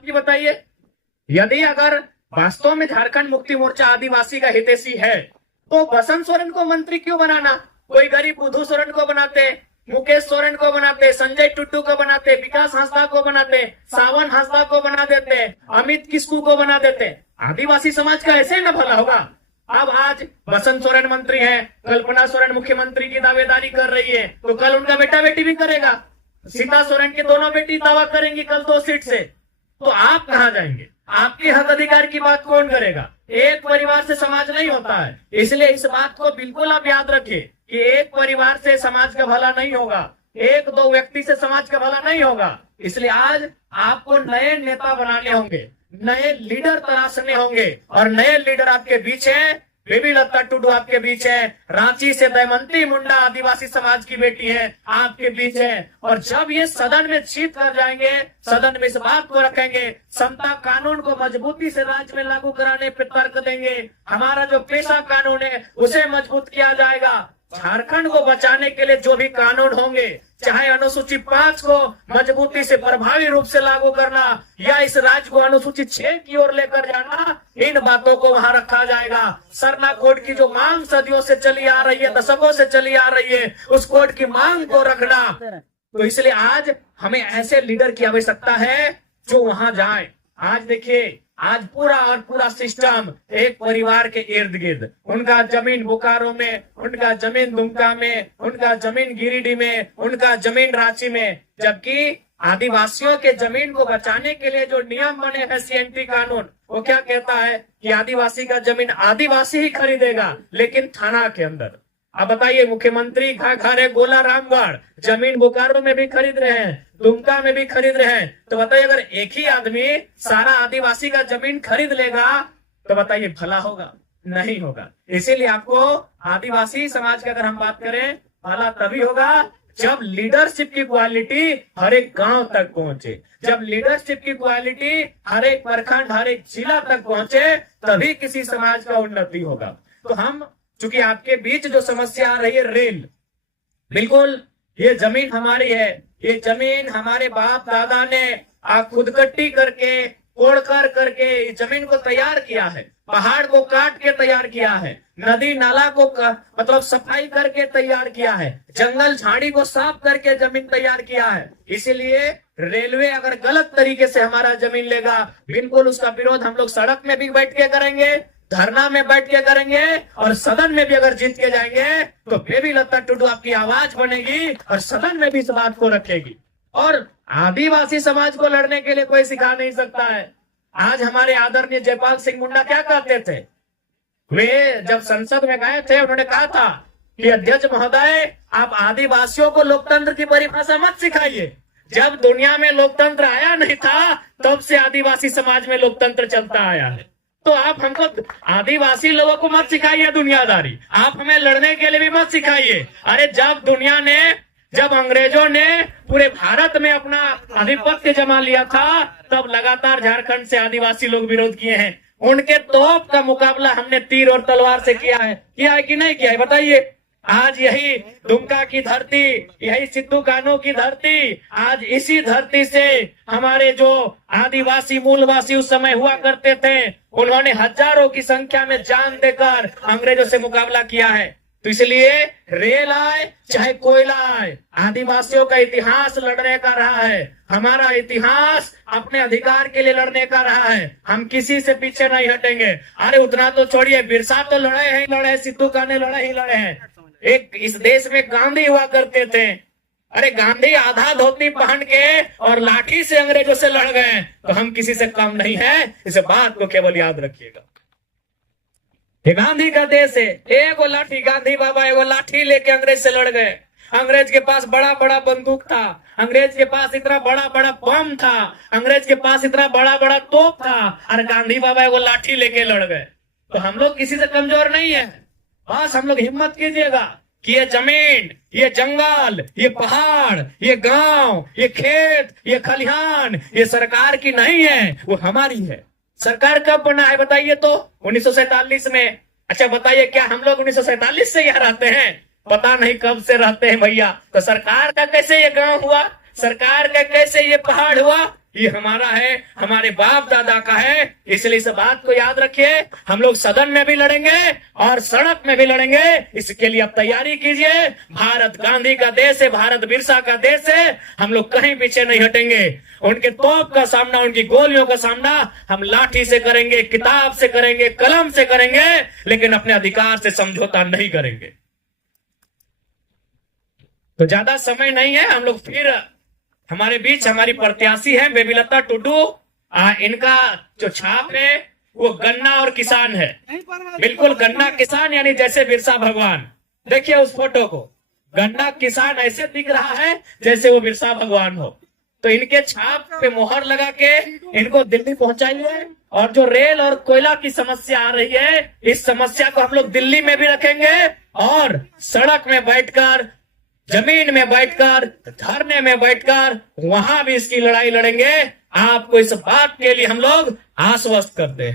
की बताइए। यदि अगर वास्तव में झारखंड मुक्ति मोर्चा आदिवासी का हितैषी है तो बसंत सोरेन को मंत्री क्यों बनाना? कोई गरीब बुधू सोरेन को बनाते, मुकेश सोरेन को बनाते, संजय टुट्टू को बनाते, विकास हांसदा को बनाते, सावन हांसदा को बना देते, अमित किस्कू को बना देते। आदिवासी समाज का ऐसे न भला होगा। अब आज बसंत सोरेन मंत्री है, कल्पना सोरेन मुख्यमंत्री की दावेदारी कर रही है, तो कल उनका बेटा बेटी भी करेगा। सीता सोरेन की दोनों बेटी दावा करेंगी कल 2 सीट से, तो आप कहां जाएंगे? आपके हक अधिकार की बात कौन करेगा? एक परिवार से समाज नहीं होता है। इसलिए इस बात को बिल्कुल आप याद रखिए कि एक परिवार से समाज का भला नहीं होगा, 1-2 व्यक्ति से समाज का भला नहीं होगा। इसलिए आज आपको नए नेता बनाने होंगे, नए लीडर तलाशने होंगे, और नए लीडर आपके बीच है। बेबी लता टुडू आपके बीच है, रांची से दमयंती मुंडा आदिवासी समाज की बेटी है आपके बीच है। और जब ये सदन में जीत कर जाएंगे, सदन में इस बात को रखेंगे, समता कानून को मजबूती से राज्य में लागू कराने पर तर्क देंगे। हमारा जो पेशा कानून है उसे मजबूत किया जाएगा। झारखंड को बचाने के लिए जो भी कानून होंगे, चाहे अनुसूची 5 को मजबूती से प्रभावी रूप से लागू करना या इस राज्य को अनुसूची 6 की ओर लेकर जाना, इन बातों को वहां रखा जाएगा। सरना कोड की जो मांग सदियों से चली आ रही है, दशकों से चली आ रही है, उस कोड की मांग को रखना। तो इसलिए आज हमें ऐसे लीडर की आवश्यकता है जो वहां जाए। आज देखिए, आज पूरा और पूरा सिस्टम एक परिवार के इर्द गिर्द, उनका जमीन बोकारो में, उनका जमीन दुमका में, उनका जमीन गिरिडीह में, उनका जमीन रांची में। जबकि आदिवासियों के जमीन को बचाने के लिए जो नियम बने हैं CNT कानून, वो क्या कहता है कि आदिवासी का जमीन आदिवासी ही खरीदेगा, लेकिन थाना के अंदर। अब बताइए, मुख्यमंत्री घाघरे गोला रामगढ़ जमीन बोकारो में भी खरीद रहे हैं, दुमका में भी खरीद रहे हैं, तो बताइए अगर एक ही आदमी सारा आदिवासी का जमीन खरीद लेगा तो बताइए भला होगा? नहीं होगा। इसीलिए आपको आदिवासी समाज की अगर हम बात करें, भला तभी होगा जब लीडरशिप की क्वालिटी हर एक गांव तक पहुंचे, जब लीडरशिप की क्वालिटी हर एक प्रखंड, हर एक जिला तक पहुंचे, तभी किसी समाज का उन्नति होगा। तो हम, चूंकि आपके बीच जो समस्या आ रही है रेल, बिल्कुल ये जमीन हमारी है, ये जमीन हमारे बाप दादा ने खुदकट्टी करके, कोड़ करके इस जमीन को तैयार किया है, पहाड़ को काट के तैयार किया है, नदी नाला को मतलब सफाई करके तैयार किया है, जंगल झाड़ी को साफ करके जमीन तैयार किया है। इसीलिए रेलवे अगर गलत तरीके से हमारा जमीन लेगा, बिल्कुल उसका विरोध हम लोग सड़क में भी बैठ के करेंगे, धरना में बैठ के करेंगे, और सदन में भी अगर जीत के जाएंगे तो बेबी लता टुडू आपकी आवाज बनेगी और सदन में भी इस बात को रखेगी। और आदिवासी समाज को लड़ने के लिए कोई सिखा नहीं सकता है। आज हमारे आदरणीय जयपाल सिंह मुंडा क्या कहते थे? वे जब संसद में गए थे, उन्होंने कहा था कि अध्यक्ष महोदय, आप आदिवासियों को लोकतंत्र की परिभाषा मत सिखाइए। जब दुनिया में लोकतंत्र आया नहीं था, तब से आदिवासी समाज में लोकतंत्र चलता आया है। तो आप हमको, आदिवासी लोगों को मत सिखाइए दुनियादारी, आप हमें लड़ने के लिए भी मत सिखाइए। अरे जब अंग्रेजों ने पूरे भारत में अपना आधिपत्य जमा लिया था, तब लगातार झारखंड से आदिवासी लोग विरोध किए हैं। उनके तोप का मुकाबला हमने तीर और तलवार से किया है कि नहीं किया है? बताइए। आज यही दुमका की धरती, यही सिद्धू कान्हू की धरती, आज इसी धरती से हमारे जो आदिवासी मूलवासी उस समय हुआ करते थे, उन्होंने हजारों की संख्या में जान देकर अंग्रेजों से मुकाबला किया है। तो इसलिए रेल आए चाहे कोयला आए, आदिवासियों का इतिहास लड़ने का रहा है। हमारा इतिहास अपने अधिकार के लिए लड़ने का रहा है। हम किसी से पीछे नहीं हटेंगे। अरे उतना तो छोड़िए, बिरसा तो लड़े ही लड़े, सिद्धू कान्हू लड़े ही लड़े हैं। एक इस देश में गांधी हुआ करते थे। अरे गांधी आधा धोती पहन के और लाठी से अंग्रेजों से लड़ गए, तो हम किसी से कम नहीं है। इस बात को केवल याद रखिएगा। ये गांधी का देश है। एगो लाठी, गांधी बाबा एगो लाठी लेके अंग्रेज से लड़ गए। अंग्रेज के पास बड़ा बड़ा बंदूक था, अंग्रेज के पास इतना बड़ा बड़ा बम था, अंग्रेज के पास इतना बड़ा बड़ा तोप था, और गांधी बाबा एगो लाठी लेके लड़ गए। तो हम लोग किसी से कमजोर नहीं है। बस हम लोग हिम्मत कीजिएगा कि ये जमीन, ये जंगल, ये पहाड़, ये गांव, ये खेत, ये खलिहान, ये सरकार की नहीं है, वो हमारी है। सरकार कब बना है बताइए तो? 1947 में। अच्छा बताइए, क्या हम लोग 1947 से यहाँ रहते हैं? पता नहीं कब से रहते हैं भैया। तो सरकार का कैसे ये गांव हुआ, सरकार का कैसे ये पहाड़ हुआ? ये हमारा है, हमारे बाप दादा का है। इसलिए इस बात को याद रखिए, हम लोग सदन में भी लड़ेंगे और सड़क में भी लड़ेंगे। इसके लिए आप तैयारी कीजिए। भारत गांधी का देश है, भारत बिरसा का देश है। हम लोग कहीं पीछे नहीं हटेंगे। उनके तोप का सामना, उनकी गोलियों का सामना हम लाठी से करेंगे, किताब से करेंगे, कलम से करेंगे, लेकिन अपने अधिकार से समझौता नहीं करेंगे। तो ज्यादा समय नहीं है, हम लोग फिर हमारे बीच हमारी प्रत्याशी है बेबीलता टुडू। इनका जो छाप है वो गन्ना और किसान है, बिल्कुल गन्ना किसान, यानी जैसे बिरसा भगवान। देखिए उस फोटो को, गन्ना किसान ऐसे दिख रहा है जैसे वो बिरसा भगवान हो। तो इनके छाप पे मोहर लगा के इनको दिल्ली पहुंचाइए। और जो रेल और कोयला की समस्या आ रही है, इस समस्या को हम लोग दिल्ली में भी रखेंगे और सड़क में बैठकर, जमीन में बैठकर, धरने में बैठकर वहां भी इसकी लड़ाई लड़ेंगे। आपको इस बात के लिए हम लोग आश्वस्त करते हैं।